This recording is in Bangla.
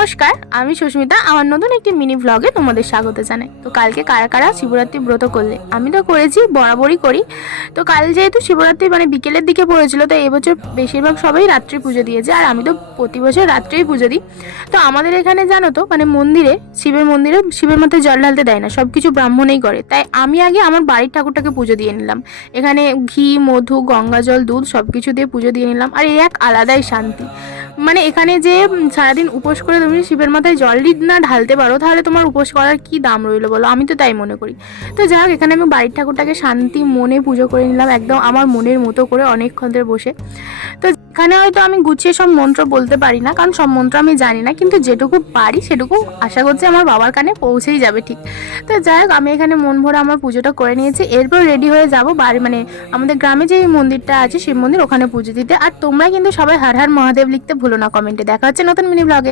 নমস্কার, আমি সুস্মিতা। আমার নতুন একটি মিনি ব্লগে তোমাদের স্বাগত জানাই। তো কালকে কারা কারা শিবরাত্রি ব্রত করলে? আমি তো করেছি, বরাবরই করি। তো কাল যেহেতু শিবরাত্রি বিকেলের দিকে পড়েছিল, তো এবছর বেশিরভাগ সবাই রাত্রি পুজো দিয়েছে, আর আমি তো প্রতি বছর রাত্রেই পুজো দিই। তো আমাদের এখানে জানো তো, মন্দিরে, শিবের মাথায় জল ঢালতে দেয় না, সব কিছু ব্রাহ্মণেই করে। তাই আমি আগে আমার বাড়ির ঠাকুরটাকে পুজো দিয়ে নিলাম। এখানে ঘি, মধু, গঙ্গা জল, দুধ সব কিছু দিয়ে পুজো দিয়ে নিলাম। আর এই এক আলাদাই শান্তি। এখানে যে সারাদিন উপোস করে তুমি শিবের মাথায় জল না ঢালতে পারো, তাহলে তোমার উপোস করার কি দাম রইলো বলো? আমি তো তাই মনে করি। তো যাই হোক, এখানে আমি বাড়ির ঠাকুরটাকে শান্তি মনে পুজো করে নিলাম, একদম আমার মনের মতো করে অনেকক্ষণ ধরে বসে। তো এখানে হয়তো আমি গুছিয়ে সব মন্ত্র বলতে পারি না, কারণ সব মন্ত্র আমি জানি না, কিন্তু যেটুকু পারি সেটুকু আশা করছি আমার বাবার কানে পৌঁছেই যাবে ঠিক। তো যাই হোক, আমি এখানে মন ভরে আমার পুজোটা করে নিয়েছি। এরপর রেডি হয়ে যাব বাড়ি, আমাদের গ্রামে যে মন্দিরটা আছে শিব মন্দির, ওখানে পুজো দিতে। আর তোমরা কিন্তু সবাই হর হর মহাদেব লিখতে ভুলো না কমেন্টে। দেখা হচ্ছে নতুন মিনি ব্লগে।